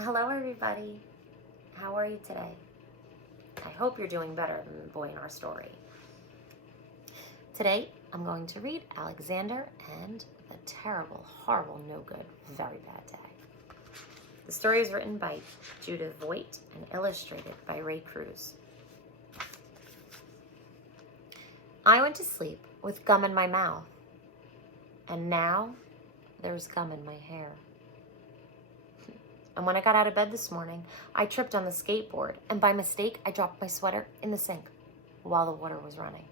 Hello everybody. How are you today? I hope you're doing better than the boy in our story. Today I'm going to read Alexander and the Terrible, Horrible, No Good, Very Bad Day. The story is written by Judith Voigt and illustrated by Ray Cruz. I went to sleep with gum in my mouth, and now there's gum in my hair. And when I got out of bed this morning, I tripped on the skateboard, and by mistake, I dropped my sweater in the sink while the water was running.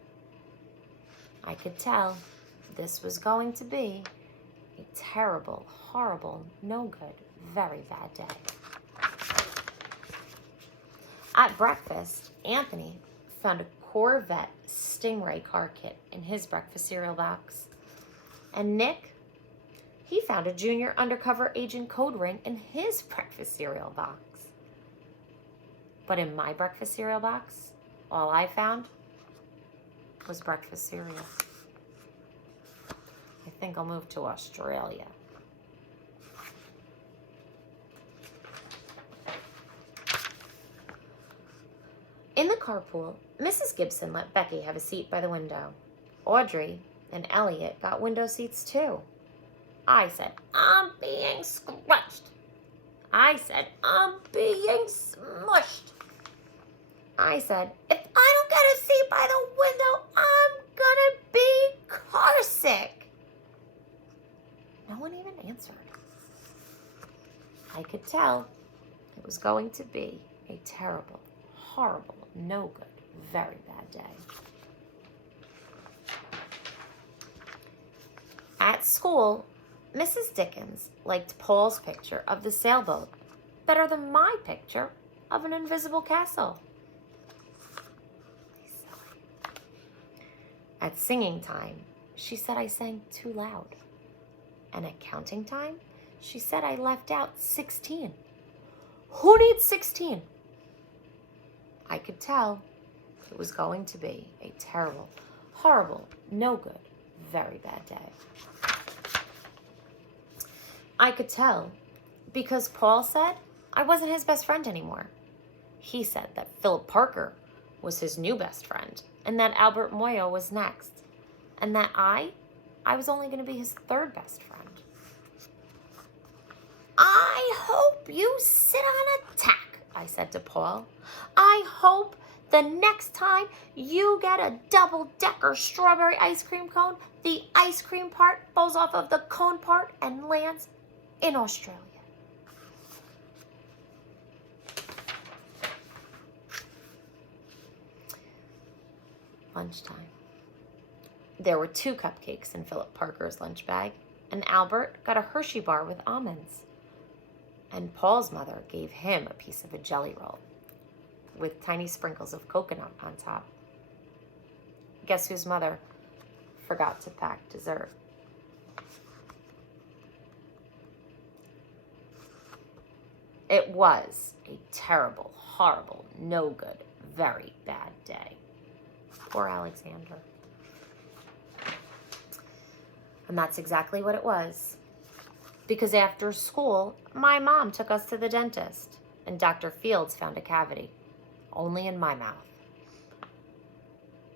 I could tell this was going to be a terrible, horrible, no good, very bad day. At breakfast, Anthony found a Corvette Stingray car kit in his breakfast cereal box. And Nick, he found a junior undercover agent code ring in his breakfast cereal box. But in my breakfast cereal box, all I found was breakfast cereal. I think I'll move to Australia. In the carpool, Mrs. Gibson let Becky have a seat by the window. Audrey and Elliot got window seats too. I said, I'm being scrunched. I said, I'm being smushed. I said, if I don't get a seat by the window, I'm gonna be car sick. No one even answered. I could tell it was going to be a terrible, horrible, no good, very bad day. At school, Mrs. Dickens liked Paul's picture of the sailboat better than my picture of an invisible castle. At singing time, she said I sang too loud. And at counting time, she said I left out 16. Who needs 16? I could tell it was going to be a terrible, horrible, no good, very bad day. I could tell because Paul said I wasn't his best friend anymore. He said that Philip Parker was his new best friend and that Albert Moyo was next and that I was only going to be his third best friend. I hope you sit on a tack, I said to Paul. I hope the next time you get a double-decker strawberry ice cream cone, the ice cream part falls off of the cone part and lands in Australia. Lunchtime. There were 2 cupcakes in Philip Parker's lunch bag, and Albert got a Hershey bar with almonds. And Paul's mother gave him a piece of a jelly roll with tiny sprinkles of coconut on top. Guess whose mother forgot to pack dessert? It was a terrible, horrible, no good, very bad day. Poor Alexander. And that's exactly what it was. Because after school, my mom took us to the dentist, and Dr. Fields found a cavity, only in my mouth.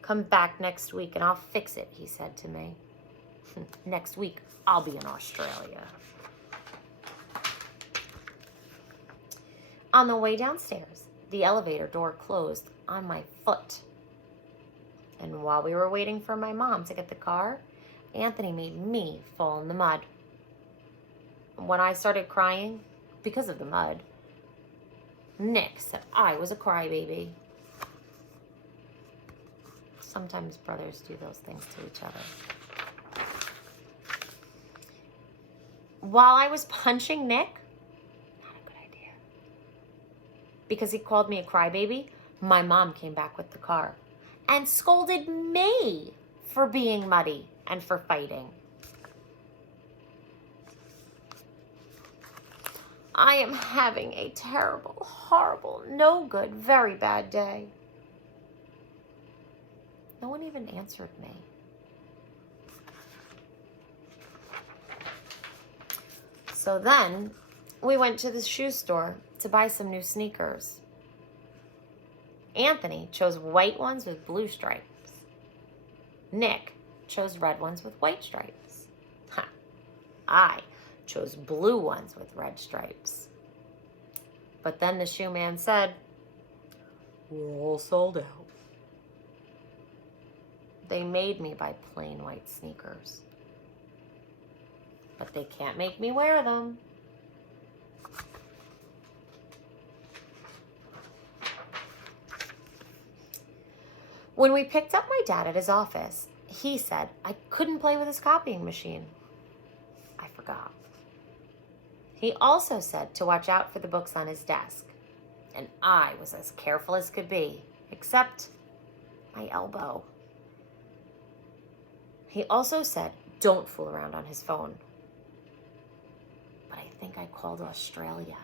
Come back next week and I'll fix it, he said to me. Next week, I'll be in Australia. On the way downstairs, the elevator door closed on my foot. And while we were waiting for my mom to get the car, Anthony made me fall in the mud. When I started crying because of the mud, Nick said I was a crybaby. Sometimes brothers do those things to each other. While I was punching Nick, not a good idea, because he called me a crybaby, my mom came back with the car and scolded me for being muddy and for fighting. I am having a terrible, horrible, no good, very bad day. No one even answered me. So then we went to the shoe store to buy some new sneakers. Anthony chose white ones with blue stripes. Nick chose red ones with white stripes. I chose blue ones with red stripes. But then the shoe man said, "We're all sold out." They made me buy plain white sneakers. But they can't make me wear them. When we picked up my dad at his office, he said I couldn't play with his copying machine. I forgot. He also said to watch out for the books on his desk. And I was as careful as could be, except my elbow. He also said don't fool around on his phone. But I think I called Australia.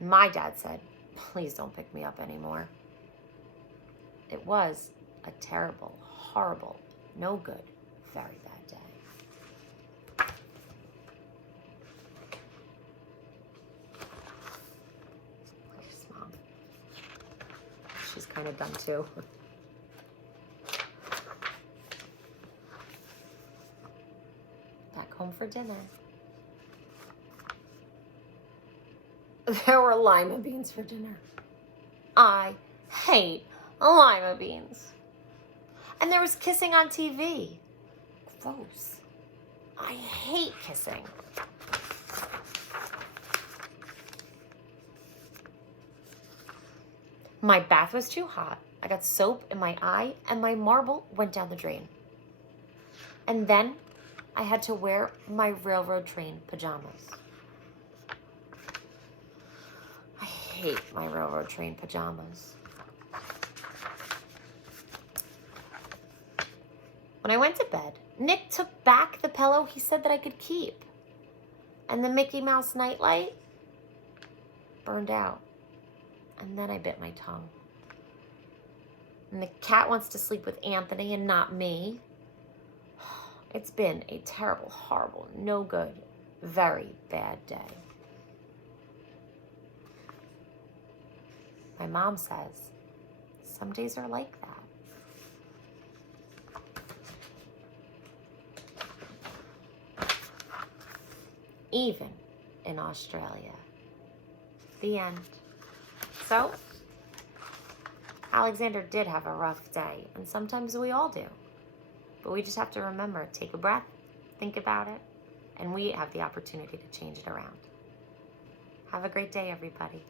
My dad said, "Please don't pick me up anymore." It was a terrible, horrible, no good, very bad day. Here's Mom. She's kind of done too. Back home for dinner. There were lima beans for dinner. I hate lima beans. And there was kissing on TV. Gross. I hate kissing. My bath was too hot. I got soap in my eye and my marble went down the drain. And then I had to wear my railroad train pajamas. I hate my railroad train pajamas. When I went to bed, Nick took back the pillow he said that I could keep. And the Mickey Mouse nightlight burned out. And then I bit my tongue. And the cat wants to sleep with Anthony and not me. It's been a terrible, horrible, no good, very bad day. My mom says, some days are like that. Even in Australia. The end. So, Alexander did have a rough day, and sometimes we all do. But we just have to remember, take a breath, think about it, and we have the opportunity to change it around. Have a great day, everybody.